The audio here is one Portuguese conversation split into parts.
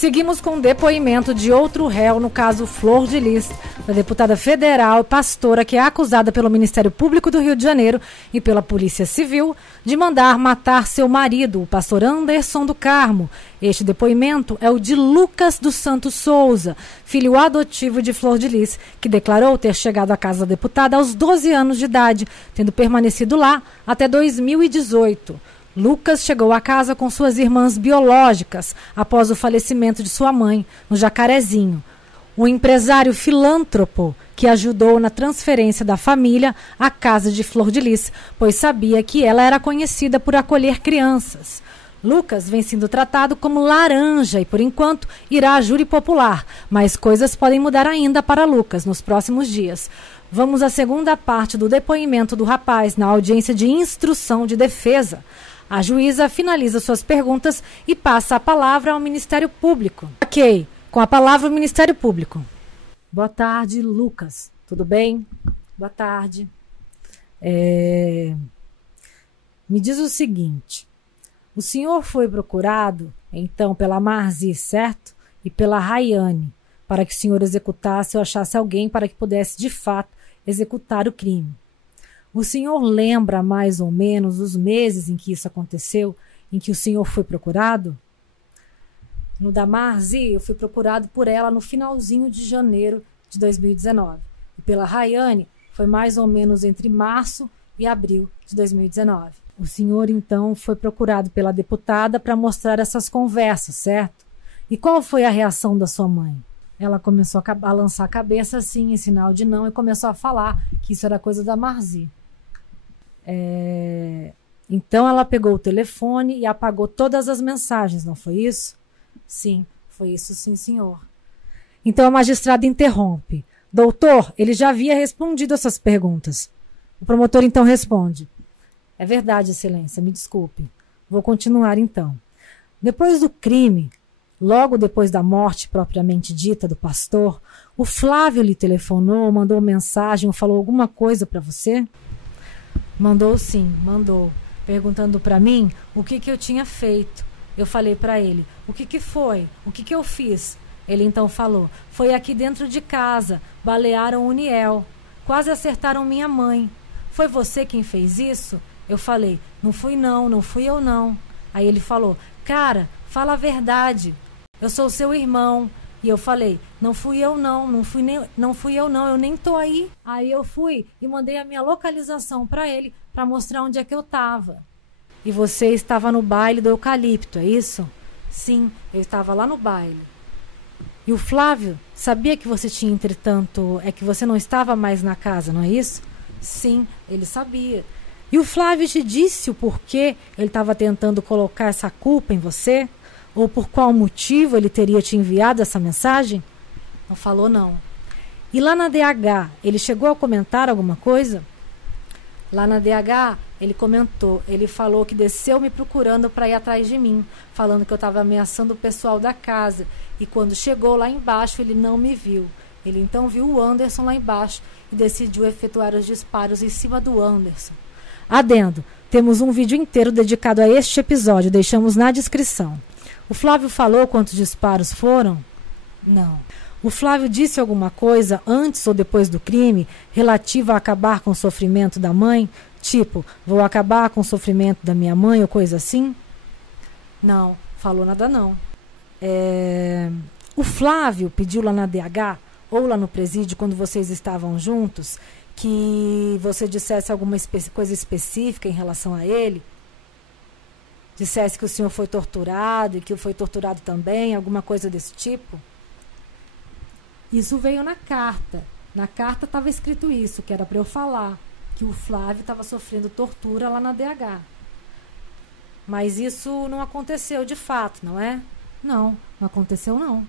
Seguimos com o depoimento de outro réu no caso Flor de Lis, da deputada federal e pastora que é acusada pelo Ministério Público do Rio de Janeiro e pela Polícia Civil de mandar matar seu marido, o pastor Anderson do Carmo. Este depoimento é o de Lucas dos Santos Souza, filho adotivo de Flor de Lis, que declarou ter chegado à casa da deputada aos 12 anos de idade, tendo permanecido lá até 2018. Lucas chegou à casa com suas irmãs biológicas após o falecimento de sua mãe, no Jacarezinho. O empresário filântropo que ajudou na transferência da família à casa de Flor de Lis, pois sabia que ela era conhecida por acolher crianças. Lucas vem sendo tratado como laranja e, por enquanto, irá a júri popular, mas coisas podem mudar ainda para Lucas nos próximos dias. Vamos à segunda parte do depoimento do rapaz na audiência de instrução de defesa. A juíza finaliza suas perguntas e passa a palavra ao Ministério Público. Ok, com a palavra o Ministério Público. Boa tarde, Lucas. Tudo bem? Boa tarde. Me diz o seguinte. O senhor foi procurado, então, pela Marzi, certo? E pela Rayane, para que o senhor executasse ou achasse alguém para que pudesse, de fato, executar o crime. O senhor lembra mais ou menos os meses em que isso aconteceu, em que o senhor foi procurado? No da Marzi, eu fui procurado por ela no finalzinho de janeiro de 2019. E pela Rayane, foi mais ou menos entre março e abril de 2019. O senhor, então, foi procurado pela deputada para mostrar essas conversas, certo? E qual foi a reação da sua mãe? Ela começou a balançar a cabeça assim, em sinal de não, e começou a falar que isso era coisa da Marzi. Então ela pegou o telefone e apagou todas as mensagens, não foi isso? Sim, foi isso sim, senhor. Então a magistrada interrompe. Doutor, ele já havia respondido essas perguntas. O promotor então responde. É verdade, excelência, me desculpe. Vou continuar então. Depois do crime, logo depois da morte propriamente dita do pastor, o Flávio lhe telefonou, mandou mensagem ou falou alguma coisa para você? Mandou sim, mandou, perguntando para mim o que eu tinha feito. Eu falei para ele, o que foi? O que eu fiz? Ele então falou, foi aqui dentro de casa, balearam o Niel, quase acertaram minha mãe. Foi você quem fez isso? Eu falei, não fui eu não. Aí ele falou, cara, fala a verdade, eu sou seu irmão. E eu falei, não fui eu não fui eu não, eu nem tô aí. Aí eu fui e mandei a minha localização para ele, para mostrar onde é que eu tava. E você estava no baile do Eucalipto, é isso? Sim, eu estava lá no baile. E o Flávio sabia que você tinha, entretanto, que você não estava mais na casa, não é isso? Sim, ele sabia. E o Flávio te disse o porquê ele estava tentando colocar essa culpa em você? Ou por qual motivo ele teria te enviado essa mensagem? Não falou, não. E lá na DH, ele chegou a comentar alguma coisa? Lá na DH, ele comentou, ele falou que desceu me procurando para ir atrás de mim, falando que eu estava ameaçando o pessoal da casa. E quando chegou lá embaixo, ele não me viu. Ele então viu o Anderson lá embaixo e decidiu efetuar os disparos em cima do Anderson. Adendo, temos um vídeo inteiro dedicado a este episódio, deixamos na descrição. O Flávio falou quantos disparos foram? Não. O Flávio disse alguma coisa antes ou depois do crime relativa a acabar com o sofrimento da mãe? Tipo, vou acabar com o sofrimento da minha mãe ou coisa assim? Não, falou nada não. O Flávio pediu lá na DH ou lá no presídio, quando vocês estavam juntos, que você dissesse alguma coisa específica em relação a ele? Dissesse que o senhor foi torturado e que foi torturado também, alguma coisa desse tipo? Isso veio na carta. Na carta estava escrito isso, que era para eu falar, que o Flávio estava sofrendo tortura lá na DH. Mas isso não aconteceu de fato, não é? Não, não aconteceu não.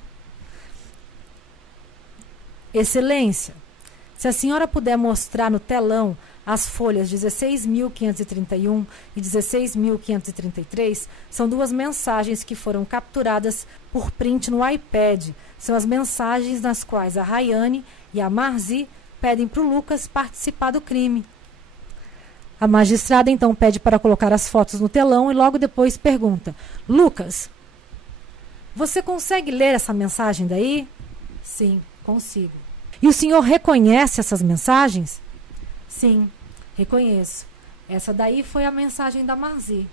Excelência, se a senhora puder mostrar no telão as folhas 16.531 e 16.533 são duas mensagens que foram capturadas por print no iPad. São as mensagens nas quais a Rayane e a Marzi pedem para o Lucas participar do crime. A magistrada então pede para colocar as fotos no telão e logo depois pergunta: Lucas, Você consegue ler essa mensagem daí? Sim, consigo. E o senhor reconhece essas mensagens? Sim, reconheço. Essa daí foi a mensagem da Marzi.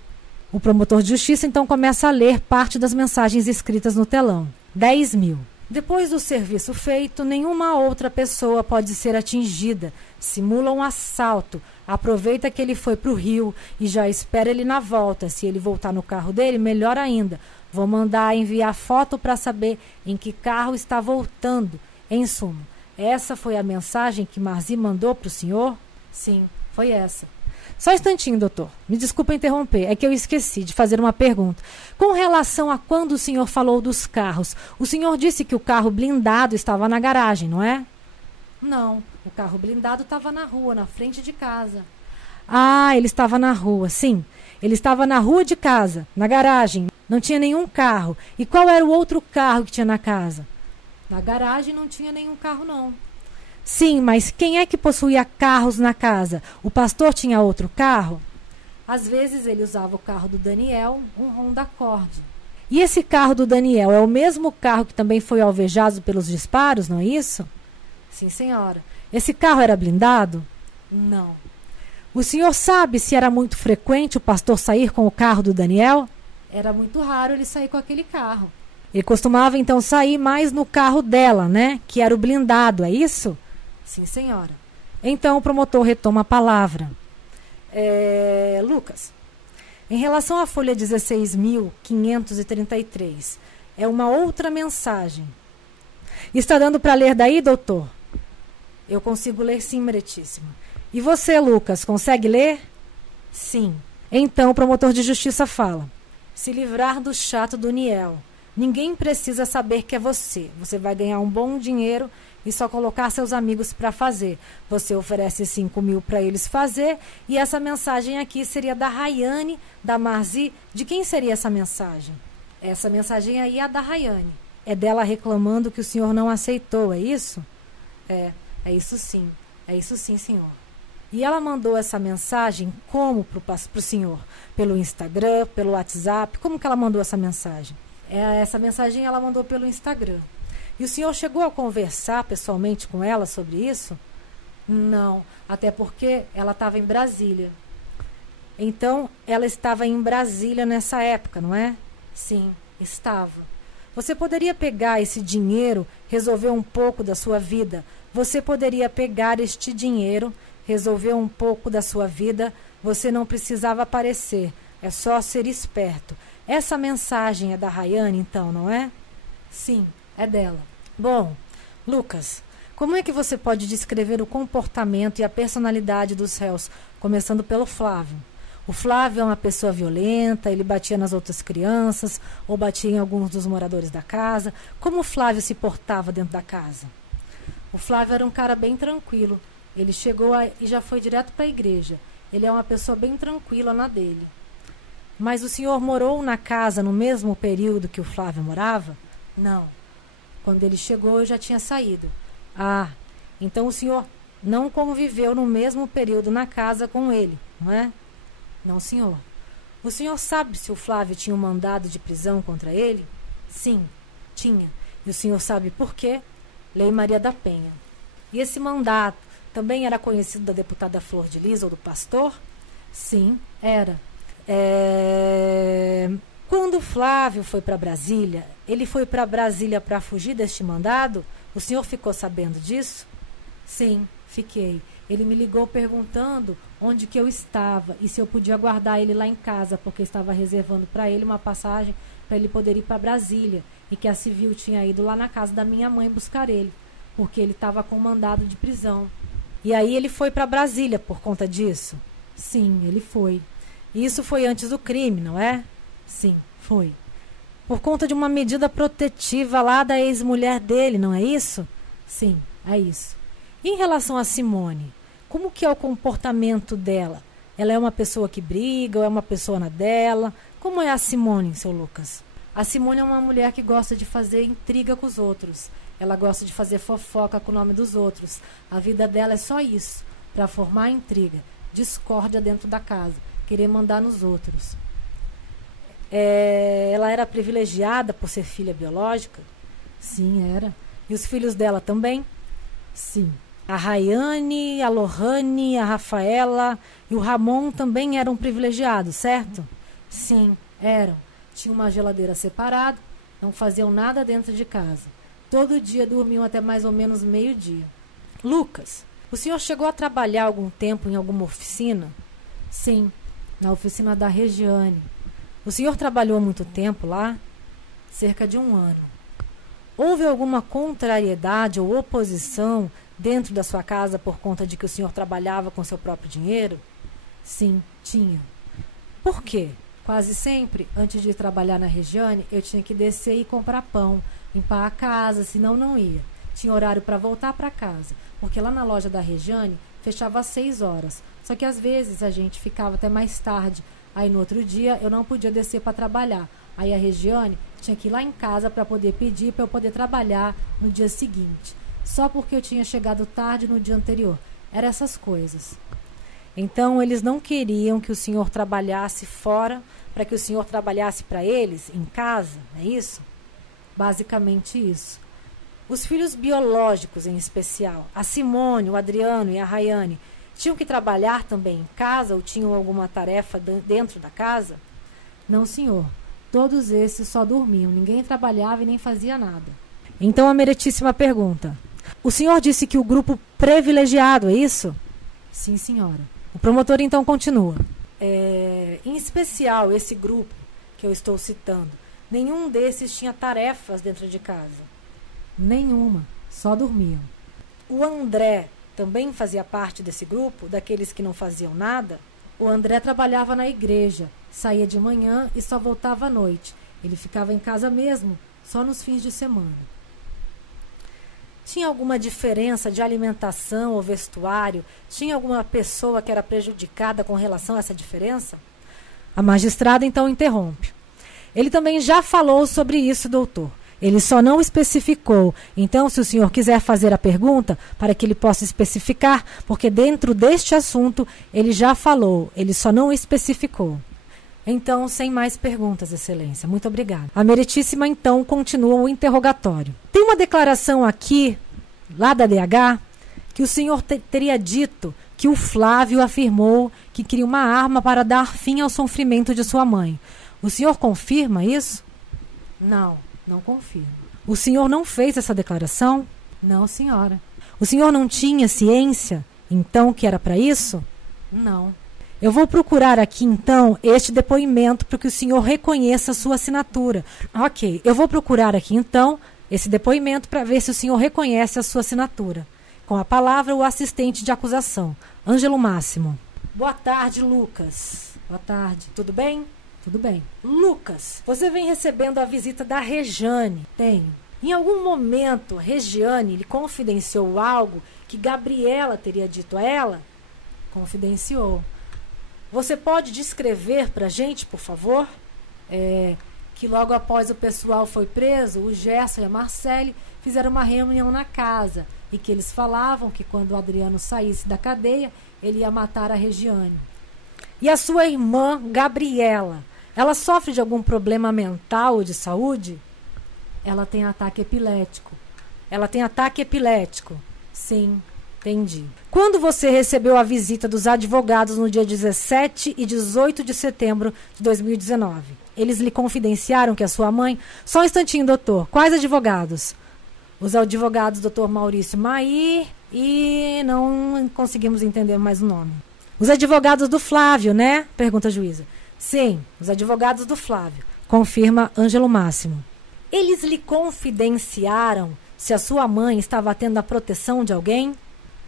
O promotor de justiça então começa a ler parte das mensagens escritas no telão. 10.000. Depois do serviço feito, nenhuma outra pessoa pode ser atingida. Simula um assalto. Aproveita que ele foi para o Rio e já espera ele na volta. Se ele voltar no carro dele, melhor ainda. Vou mandar enviar foto para saber em que carro está voltando. Em suma, essa foi a mensagem que Marzi mandou para o senhor? Sim, foi essa. Só um instantinho, doutor. Me desculpa interromper, é que eu esqueci de fazer uma pergunta. Com relação a quando o senhor falou dos carros, o senhor disse que o carro blindado estava na garagem, não é? Não, o carro blindado estava na rua, na frente de casa. Ah, ele estava na rua, sim. Ele estava na rua de casa, na garagem. Não tinha nenhum carro. E qual era o outro carro que tinha na casa? Na garagem não tinha nenhum carro, não. Sim, mas quem é que possuía carros na casa? O pastor tinha outro carro? Às vezes ele usava o carro do Daniel, um Honda Accord. E esse carro do Daniel é o mesmo carro que também foi alvejado pelos disparos, não é isso? Sim, senhora. Esse carro era blindado? Não. O senhor sabe se era muito frequente o pastor sair com o carro do Daniel? Era muito raro ele sair com aquele carro. Ele costumava então sair mais no carro dela, né? Que era o blindado, é isso? Sim, senhora. Então o promotor retoma a palavra. Lucas, em relação à folha 16.533, é uma outra mensagem. Está dando para ler daí, doutor? Eu consigo ler sim, meritíssima. E você, Lucas, consegue ler? Sim. Então o promotor de justiça fala. Se livrar do chato do Niel. Ninguém precisa saber que é você. Você vai ganhar um bom dinheiro e só colocar seus amigos para fazer. Você oferece 5.000 para eles fazer e essa mensagem aqui seria da Rayane, da Marzi. De quem seria essa mensagem? Essa mensagem aí é a da Rayane. É dela reclamando que o senhor não aceitou, é isso? É isso sim. É isso sim, senhor. E ela mandou essa mensagem como para o senhor? Pelo Instagram, pelo WhatsApp? Como que ela mandou essa mensagem? Essa mensagem ela mandou pelo Instagram. E o senhor chegou a conversar pessoalmente com ela sobre isso? Não, até porque ela estava em Brasília. Então, ela estava em Brasília nessa época, não é? Sim, estava. Você poderia pegar esse dinheiro, resolver um pouco da sua vida. Você poderia pegar este dinheiro, resolver um pouco da sua vida. Você não precisava aparecer. É só ser esperto. Essa mensagem é da Rayane, então, não é? Sim, é dela. Bom, Lucas, como é que você pode descrever o comportamento e a personalidade dos réus, começando pelo Flávio? O Flávio é uma pessoa violenta, ele batia nas outras crianças, ou batia em alguns dos moradores da casa. Como o Flávio se portava dentro da casa? O Flávio era um cara bem tranquilo. Ele chegou e já foi direto para a igreja. Ele é uma pessoa bem tranquila na dele. Mas o senhor morou na casa no mesmo período que o Flávio morava? Não. Quando ele chegou, eu já tinha saído. Ah, então o senhor não conviveu no mesmo período na casa com ele, não é? Não, senhor. O senhor sabe se o Flávio tinha um mandado de prisão contra ele? Sim, tinha. E o senhor sabe por quê? Lei Maria da Penha. E esse mandato também era conhecido da deputada Flor de Lis ou do pastor? Sim, era. Quando o Flávio foi para Brasília, ele foi para Brasília para fugir deste mandado? O senhor ficou sabendo disso? Sim, fiquei. Ele me ligou perguntando onde que eu estava e se eu podia guardar ele lá em casa, porque estava reservando para ele uma passagem para ele poder ir para Brasília e que a civil tinha ido lá na casa da minha mãe buscar ele, porque ele estava com mandado de prisão. E aí ele foi para Brasília por conta disso? Sim, ele foi. Isso foi antes do crime, não é? Sim, foi. Por conta de uma medida protetiva lá da ex-mulher dele, não é isso? Sim, é isso. E em relação a Simone, como que é o comportamento dela? Ela é uma pessoa que briga ou é uma pessoa na dela? Como é a Simone, seu Lucas? A Simone é uma mulher que gosta de fazer intriga com os outros. Ela gosta de fazer fofoca com o nome dos outros. A vida dela é só isso, para formar intriga, discórdia dentro da casa, querer mandar nos outros. Ela era privilegiada por ser filha biológica? Sim, era. E os filhos dela também? Sim. A Rayane, a Lohane, a Rafaela e o Ramon também eram privilegiados, certo? Sim, eram. Tinham uma geladeira separada, não faziam nada dentro de casa. Todo dia dormiam até mais ou menos meio-dia. Lucas, o senhor chegou a trabalhar algum tempo em alguma oficina? Sim, na oficina da Regiane. O senhor trabalhou muito tempo lá? Cerca de 1 ano. Houve alguma contrariedade ou oposição dentro da sua casa por conta de que o senhor trabalhava com seu próprio dinheiro? Sim, tinha. Por quê? Quase sempre, antes de ir trabalhar na Regiane, eu tinha que descer e comprar pão, limpar a casa, senão não ia. Tinha horário para voltar para casa, porque lá na loja da Regiane fechava às 6 horas. Só que às vezes a gente ficava até mais tarde. Aí no outro dia eu não podia descer para trabalhar. Aí a Regiane tinha que ir lá em casa para poder pedir para eu poder trabalhar no dia seguinte. Só porque eu tinha chegado tarde no dia anterior. Eram essas coisas. Então eles não queriam que o senhor trabalhasse fora para que o senhor trabalhasse para eles em casa, é isso? Basicamente isso. Os filhos biológicos, em especial, a Simone, o Adriano e a Rayane, tinham que trabalhar também em casa ou tinham alguma tarefa dentro da casa? Não, senhor. Todos esses só dormiam, ninguém trabalhava e nem fazia nada. Então a meritíssima pergunta. O senhor disse que o grupo privilegiado, é isso? Sim, senhora. O promotor então continua. Em especial esse grupo que eu estou citando, nenhum desses tinha tarefas dentro de casa. Nenhuma, só dormiam. O André também fazia parte desse grupo, daqueles que não faziam nada? O André trabalhava na igreja, saía de manhã e só voltava à noite. Ele ficava em casa mesmo, só nos fins de semana. Tinha alguma diferença de alimentação ou vestuário? Tinha alguma pessoa que era prejudicada com relação a essa diferença? A magistrada então interrompe. Ele também já falou sobre isso, doutor. Ele só não especificou. Então, se o senhor quiser fazer a pergunta, para que ele possa especificar, porque dentro deste assunto ele já falou, ele só não especificou. Então, sem mais perguntas, excelência. Muito obrigada. A meritíssima, então, continua o interrogatório. Tem uma declaração aqui, lá da DH, que o senhor teria dito que o Flávio afirmou que queria uma arma para dar fim ao sofrimento de sua mãe. O senhor confirma isso? Não, não confirmo. O senhor não fez essa declaração? Não, senhora. O senhor não tinha ciência, então, que era para isso? Não. Eu vou procurar aqui, então, este depoimento para que o senhor reconheça a sua assinatura. Ok, eu vou procurar aqui, então, esse depoimento para ver se o senhor reconhece a sua assinatura. Com a palavra, o assistente de acusação, Ângelo Máximo. Boa tarde, Lucas. Boa tarde. Tudo bem? Tudo bem. Lucas, você vem recebendo a visita da Regiane? Tenho. Em algum momento, Regiane lhe confidenciou algo que Gabriela teria dito a ela? Confidenciou. Você pode descrever para a gente, por favor? Que logo após o pessoal foi preso, o Gerson e a Marcele fizeram uma reunião na casa e que eles falavam que quando o Adriano saísse da cadeia, ele ia matar a Regiane. E a sua irmã, Gabriela, ela sofre de algum problema mental ou de saúde? Ela tem ataque epilético. Ela tem ataque epilético? Sim. Entendi. Quando você recebeu a visita dos advogados no dia 17 e 18 de setembro de 2019, eles lhe confidenciaram que a sua mãe... Só um instantinho, doutor. Quais advogados? Os advogados doutor Maurício Mair e não conseguimos entender mais o nome. Os advogados do Flávio, né? Pergunta a juíza. Sim, os advogados do Flávio. Confirma Ângelo Máximo. Eles lhe confidenciaram se a sua mãe estava tendo a proteção de alguém?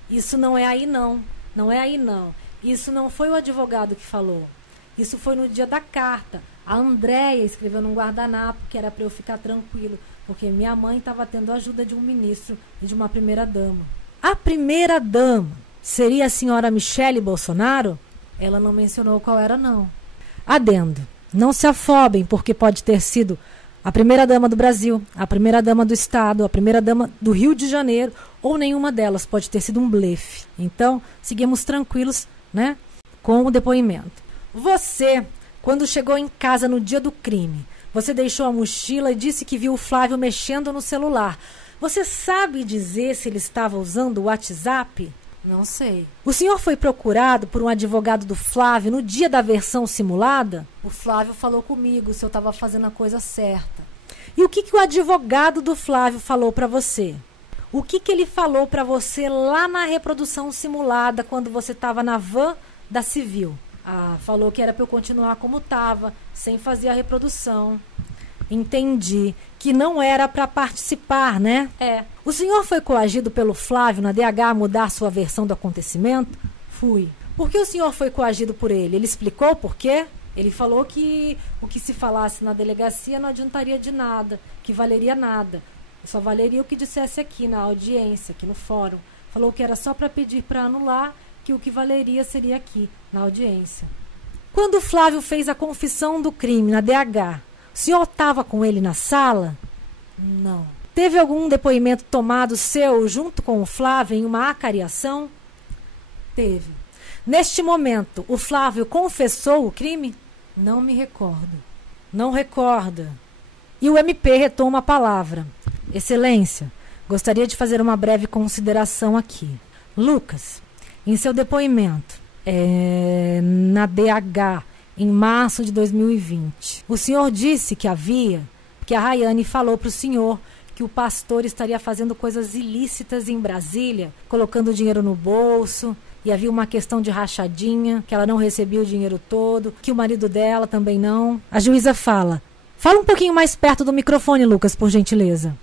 Isso não é aí, não. Não é aí, não. Isso não foi o advogado que falou. Isso foi no dia da carta. A Andréia escreveu num guardanapo que era para eu ficar tranquilo, porque minha mãe estava tendo a ajuda de um ministro e de uma primeira-dama. A primeira-dama seria a senhora Michele Bolsonaro? Ela não mencionou qual era, não. Adendo. Não se afobem, porque pode ter sido a primeira-dama do Brasil, a primeira-dama do Estado, a primeira-dama do Rio de Janeiro, ou nenhuma delas, pode ter sido um blefe. Então, seguimos tranquilos, né, com o depoimento. Você Quando chegou em casa no dia do crime, você deixou a mochila e disse que viu o Flávio mexendo no celular. Você sabe dizer se ele estava usando o WhatsApp? Não sei. O senhor foi procurado por um advogado do Flávio no dia da versão simulada? O Flávio falou comigo se eu estava fazendo a coisa certa. E o que o advogado do Flávio falou para você? O que ele falou para você lá na reprodução simulada quando você estava na van da Civil? Falou que era para eu continuar como estava, sem fazer a reprodução. Entendi. Que não era para participar, né? O senhor foi coagido pelo Flávio na DH a mudar sua versão do acontecimento? Fui. Por que o senhor foi coagido por ele? Ele explicou por quê? Ele falou que o que se falasse na delegacia não adiantaria de nada, que valeria nada. Só valeria o que dissesse aqui na audiência, aqui no fórum. Falou que era só para pedir para anular, que o que valeria seria aqui, na audiência. Quando o Flávio fez a confissão do crime na DH, o senhor estava com ele na sala? Não. Teve algum depoimento tomado seu junto com o Flávio em uma acariação? Teve. Neste momento, o Flávio confessou o crime? Não me recordo. Não recorda. E o MP retoma a palavra. Excelência, gostaria de fazer uma breve consideração aqui. Lucas, em seu depoimento, na DH, em março de 2020, o senhor disse que a Rayane falou para o senhor que o pastor estaria fazendo coisas ilícitas em Brasília, colocando dinheiro no bolso, e havia uma questão de rachadinha, que ela não recebia o dinheiro todo, que o marido dela também não. A juíza fala um pouquinho mais perto do microfone, Lucas, por gentileza.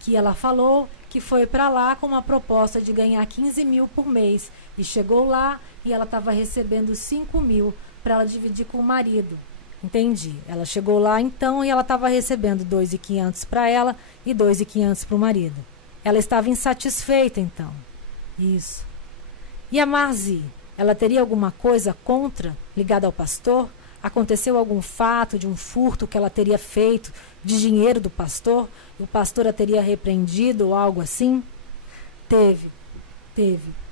Que ela falou que foi para lá com uma proposta de ganhar 15 mil por mês, e chegou lá e ela estava recebendo 5 mil para ela dividir com o marido. Entendi. Ela chegou lá então e ela estava recebendo 2.500 para ela e 2.500 para o marido. Ela estava insatisfeita então. Isso. E a Marzi, ela teria alguma coisa contra, ligada ao pastor? Aconteceu algum fato de um furto que ela teria feito de dinheiro do pastor? E o pastor a teria repreendido ou algo assim? Teve.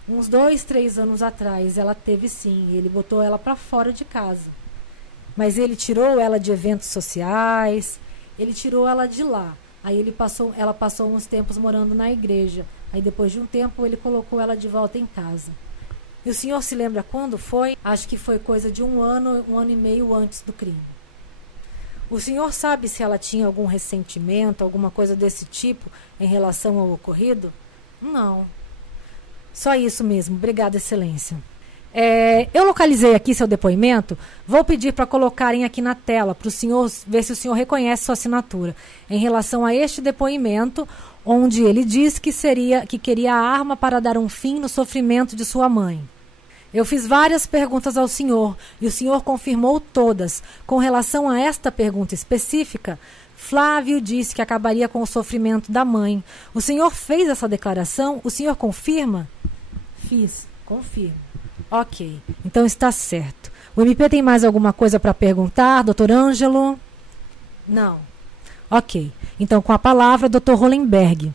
Uns 2, 3 anos atrás ela teve sim. Ele botou ela para fora de casa. Mas ele tirou ela de eventos sociais, ele tirou ela de lá. Aí ela passou uns tempos morando na igreja. Aí depois de um tempo ele colocou ela de volta em casa. E o senhor se lembra quando foi? Acho que foi coisa de um ano e meio antes do crime. O senhor sabe se ela tinha algum ressentimento, alguma coisa desse tipo em relação ao ocorrido? Não. Só isso mesmo. Obrigada, excelência. Eu localizei aqui seu depoimento. Vou pedir para colocarem aqui na tela para o senhor ver se o senhor reconhece sua assinatura em relação a este depoimento, onde ele diz que queria a arma para dar um fim no sofrimento de sua mãe. Eu fiz várias perguntas ao senhor e o senhor confirmou todas. Com relação a esta pergunta específica, Flávio disse que acabaria com o sofrimento da mãe. O senhor fez essa declaração? O senhor confirma? Fiz, confirmo. Ok, então está certo. O MP tem mais alguma coisa para perguntar, doutor Ângelo? Não. Ok, então com a palavra, doutor Hollenberg,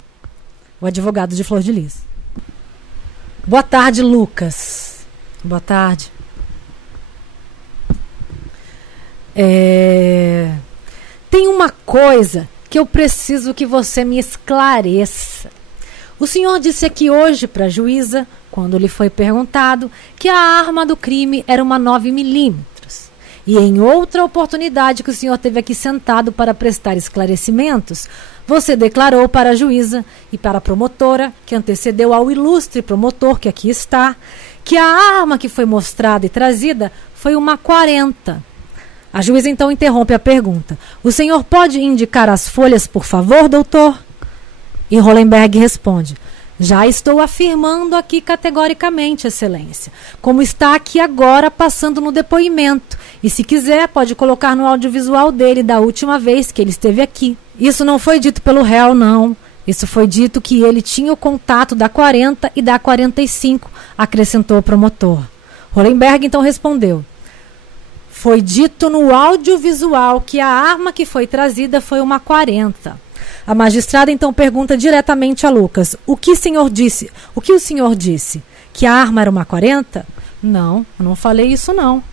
o advogado de Flor de Lis. Boa tarde, Lucas. Boa tarde. Tem uma coisa que eu preciso que você me esclareça. O senhor disse aqui hoje para a juíza, quando lhe foi perguntado, que a arma do crime era uma 9mm. E em outra oportunidade que o senhor teve aqui sentado para prestar esclarecimentos, você declarou para a juíza e para a promotora, que antecedeu ao ilustre promotor que aqui está, que a arma que foi mostrada e trazida foi uma 40. A juíza então interrompe a pergunta. O senhor pode indicar as folhas, por favor, doutor? E Hollenberg responde. Já estou afirmando aqui categoricamente, excelência, como está aqui agora passando no depoimento. E se quiser, pode colocar no audiovisual dele da última vez que ele esteve aqui. Isso não foi dito pelo réu, não. Isso foi dito que ele tinha o contato da 40 e da 45, acrescentou o promotor. Hollenberg então respondeu. Foi dito no audiovisual que a arma que foi trazida foi uma 40. A magistrada então pergunta diretamente a Lucas. O que o senhor disse? Que a arma era uma 40? Não, eu não falei isso não.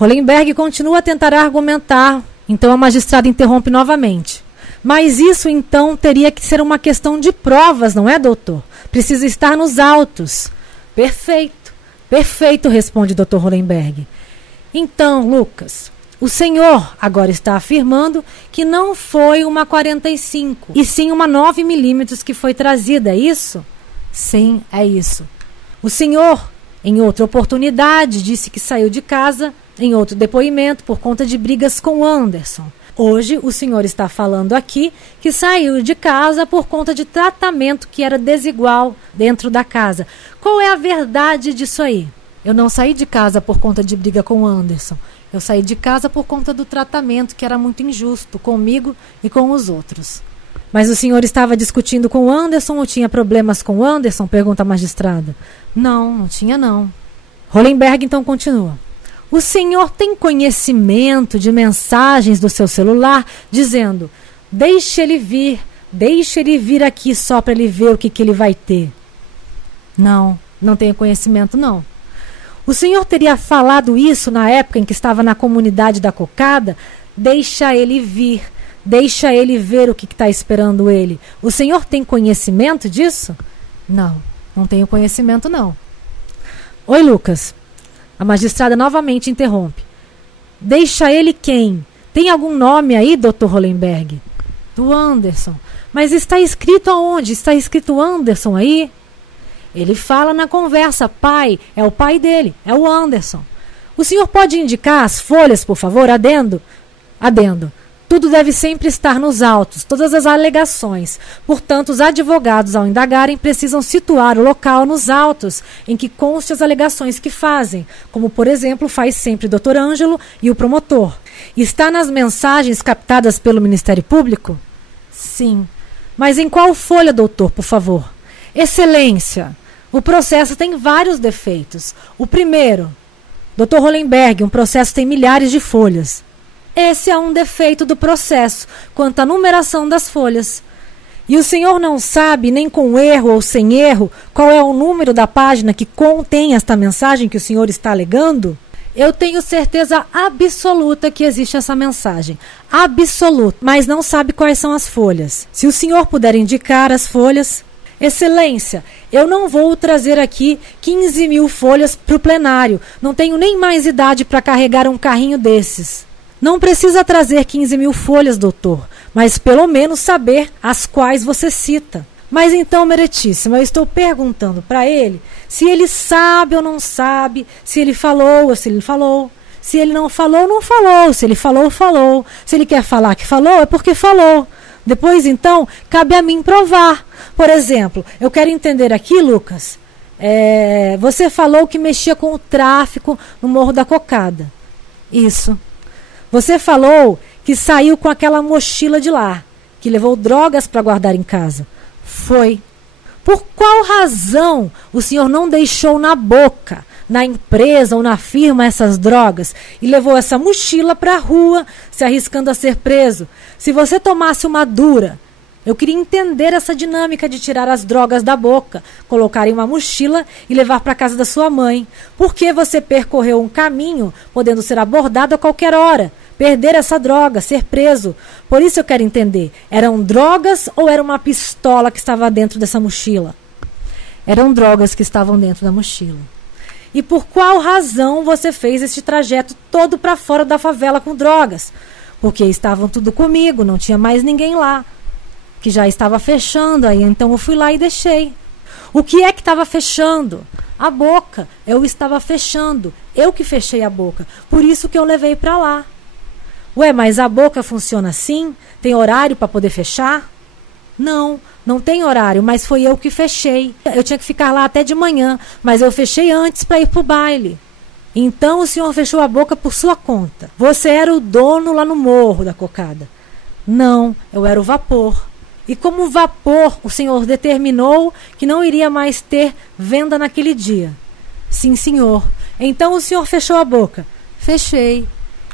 Hollenberg continua a tentar argumentar, então a magistrada interrompe novamente. Mas isso então teria que ser uma questão de provas, não é, doutor? Precisa estar nos autos. Perfeito, perfeito, responde Dr. Hollenberg. Então, Lucas, o senhor agora está afirmando que não foi uma 45, e sim uma 9mm que foi trazida, é isso? Sim, é isso. O senhor, em outra oportunidade, disse que saiu de casa, em outro depoimento, por conta de brigas com Anderson. Hoje, o senhor está falando aqui que saiu de casa por conta de tratamento que era desigual dentro da casa. Qual é a verdade disso aí? Eu não saí de casa por conta de briga com Anderson. Eu saí de casa por conta do tratamento que era muito injusto comigo e com os outros. Mas o senhor estava discutindo com o Anderson ou tinha problemas com o Anderson? Pergunta a magistrada. Não, não tinha não. Hollenberg então continua. O senhor tem conhecimento de mensagens do seu celular dizendo: deixe ele vir aqui só para ele ver o que ele vai ter. Não, não tenho conhecimento não. O senhor teria falado isso na época em que estava na comunidade da cocada? Deixa ele vir, deixa ele ver o que está esperando ele. O senhor tem conhecimento disso? Não, não tenho conhecimento não. Oi, Lucas. A magistrada novamente interrompe. Deixa ele quem? Tem algum nome aí, Dr. Hollenberg? Do Anderson. Mas está escrito aonde? Está escrito Anderson aí? Ele fala na conversa, pai, é o pai dele, é o Anderson. O senhor pode indicar as folhas, por favor? Adendo. Adendo. Tudo deve sempre estar nos autos, todas as alegações. Portanto, os advogados, ao indagarem, precisam situar o local nos autos em que conste as alegações que fazem, como, por exemplo, faz sempre o Dr. Ângelo e o promotor. Está nas mensagens captadas pelo Ministério Público? Sim. Mas em qual folha, doutor, por favor? Excelência, o processo tem vários defeitos. O primeiro, Dr. Hollenberg, um processo tem milhares de folhas. Esse é um defeito do processo, quanto à numeração das folhas. E o senhor não sabe, nem com erro ou sem erro, qual é o número da página que contém esta mensagem que o senhor está alegando? Eu tenho certeza absoluta que existe essa mensagem. Absoluta. Mas não sabe quais são as folhas. Se o senhor puder indicar as folhas... Excelência, eu não vou trazer aqui 15.000 folhas para o plenário. Não tenho nem mais idade para carregar um carrinho desses. Não precisa trazer 15.000 folhas, doutor, mas pelo menos saber as quais você cita. Mas então, Meritíssima, eu estou perguntando para ele se ele sabe ou não sabe, se ele falou ou se ele não falou. Se ele não falou, não falou. Se ele falou, falou. Se ele quer falar que falou, é porque falou. Depois, então, cabe a mim provar. Por exemplo, eu quero entender aqui, Lucas, você falou que mexia com o tráfico no Morro da Cocada. Isso. Você falou que saiu com aquela mochila de lá, que levou drogas para guardar em casa. Foi. Por qual razão o senhor não deixou na boca, na empresa ou na firma essas drogas e levou essa mochila para a rua, se arriscando a ser preso? Se você tomasse uma dura, eu queria entender essa dinâmica de tirar as drogas da boca, colocar em uma mochila e levar para casa da sua mãe. Por que você percorreu um caminho, podendo ser abordado a qualquer hora? Perder essa droga, ser preso. Por isso eu quero entender, eram drogas ou era uma pistola que estava dentro dessa mochila? Eram drogas que estavam dentro da mochila. E por qual razão você fez este trajeto todo para fora da favela com drogas? Porque estavam tudo comigo, não tinha mais ninguém lá. Que já estava fechando, aí então eu fui lá e deixei. O que é que estava fechando? A boca. Eu estava fechando. Eu que fechei a boca. Por isso que eu levei para lá. Ué, mas a boca funciona assim? Tem horário para poder fechar? Não, não tem horário, mas foi eu que fechei. Eu tinha que ficar lá até de manhã, mas eu fechei antes para ir pro baile. Então o senhor fechou a boca por sua conta. Você era o dono lá no Morro da Cocada. Não, eu era o vapor. E como vapor, o senhor determinou que não iria mais ter venda naquele dia. Sim, senhor. Então o senhor fechou a boca. Fechei.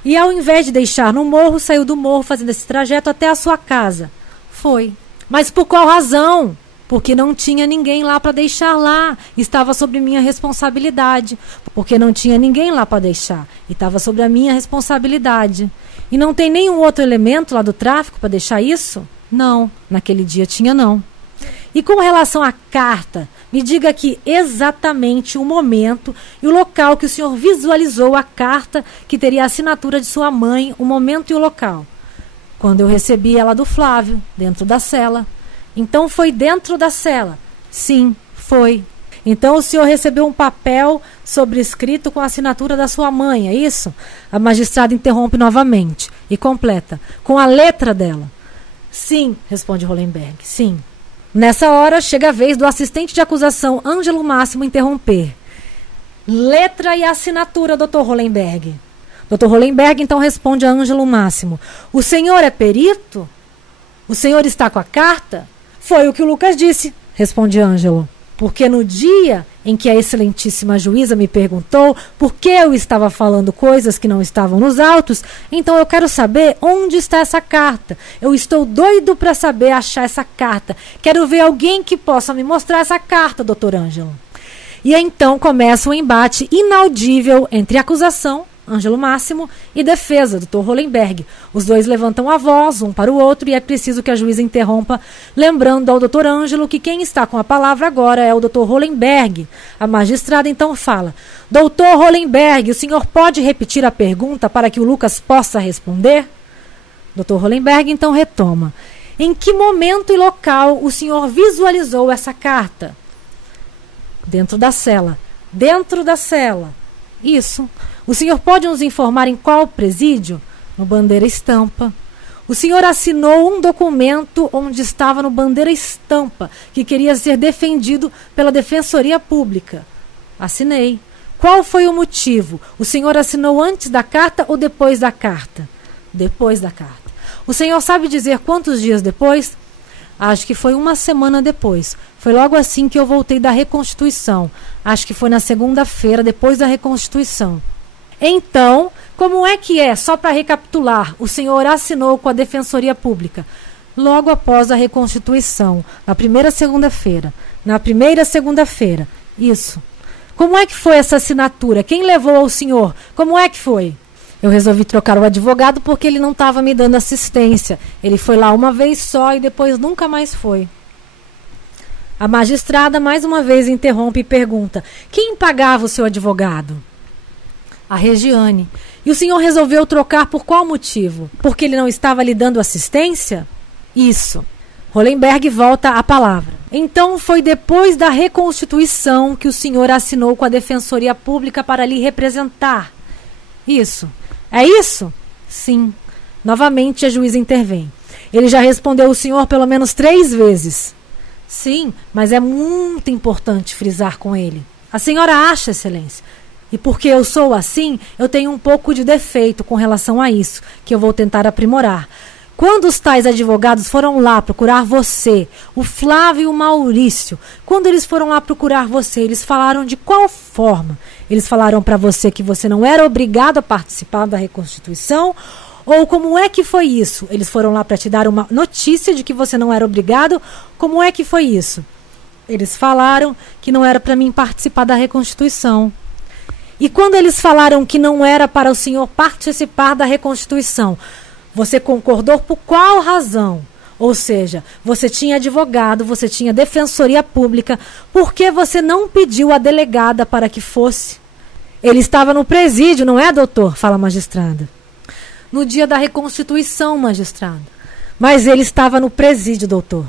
E ao invés de deixar no morro, saiu do morro fazendo esse trajeto até a sua casa. Foi. Mas por qual razão? porque não tinha ninguém lá para deixar lá, estava sobre minha responsabilidade, porque não tinha ninguém lá para deixar, e estava sobre a minha responsabilidade. E não tem nenhum outro elemento lá do tráfico para deixar isso? Não, naquele dia tinha não. E com relação à carta, me diga aqui exatamente o momento e o local que o senhor visualizou a carta que teria a assinatura de sua mãe, o momento e o local. Quando eu recebi ela do Flávio, dentro da cela. Então foi dentro da cela? Sim, foi. Então o senhor recebeu um papel sobrescrito com a assinatura da sua mãe, é isso? A magistrada interrompe novamente e completa. Com a letra dela? Sim, responde Hollenberg, sim. Nessa hora, chega a vez do assistente de acusação Ângelo Máximo interromper. Letra e assinatura, Dr. Hollenberg. Dr. Hollenberg então responde a Ângelo Máximo. O senhor é perito? O senhor está com a carta? Foi o que o Lucas disse, responde Ângelo. Porque no dia em que a excelentíssima juíza me perguntou por que eu estava falando coisas que não estavam nos autos, então eu quero saber onde está essa carta. Eu estou doido para saber achar essa carta. Quero ver alguém que possa me mostrar essa carta, doutor Ângelo. E então começa um embate inaudível entre acusação, Ângelo Máximo, e defesa, Dr. Hollenberg. Os dois levantam a voz, um para o outro, e é preciso que a juíza interrompa, lembrando ao Dr. Ângelo que quem está com a palavra agora é o Dr. Hollenberg. A magistrada então fala: Dr. Hollenberg, o senhor pode repetir a pergunta para que o Lucas possa responder? Dr. Hollenberg então retoma: em que momento e local o senhor visualizou essa carta? Dentro da cela. Dentro da cela. Isso. O senhor pode nos informar em qual presídio? No Bandeira Estampa. O senhor assinou um documento onde estava no Bandeira Estampa, que queria ser defendido pela Defensoria Pública. Assinei. Qual foi o motivo? O senhor assinou antes da carta ou depois da carta? Depois da carta. O senhor sabe dizer quantos dias depois? Acho que foi uma semana depois. Foi logo assim que eu voltei da reconstituição. Acho que foi na segunda-feira, depois da reconstituição. Então, como é que é? Só para recapitular, o senhor assinou com a Defensoria Pública logo após a reconstituição, na primeira segunda-feira. Na primeira segunda-feira. Isso. Como é que foi essa assinatura? Quem levou ao senhor? Como é que foi? Eu resolvi trocar o advogado porque ele não estava me dando assistência. Ele foi lá uma vez só e depois nunca mais foi. A magistrada mais uma vez interrompe e pergunta: quem pagava o seu advogado? A Regiane. E o senhor resolveu trocar por qual motivo? Porque ele não estava lhe dando assistência? Isso. Hollenberg volta à palavra. Então foi depois da reconstituição que o senhor assinou com a Defensoria Pública para lhe representar. Isso. É isso? Sim. Novamente a juíza intervém. Ele já respondeu o senhor pelo menos 3 vezes. Sim, mas é muito importante frisar com ele. A senhora acha, excelência? E porque eu sou assim, eu tenho um pouco de defeito com relação a isso, que eu vou tentar aprimorar. Quando os tais advogados foram lá procurar você, o Flávio e o Maurício, quando eles foram lá procurar você, eles falaram de qual forma? Eles falaram para você que você não era obrigado a participar da reconstituição? Ou como é que foi isso? Eles foram lá para te dar uma notícia de que você não era obrigado? Como é que foi isso? Eles falaram que não era para mim participar da reconstituição. E quando eles falaram que não era para o senhor participar da reconstituição, você concordou por qual razão? Ou seja, você tinha advogado, você tinha defensoria pública, por que você não pediu a delegada para que fosse? Ele estava no presídio, não é, doutor? Fala a magistrada. No dia da reconstituição, magistrado. Mas ele estava no presídio, doutor.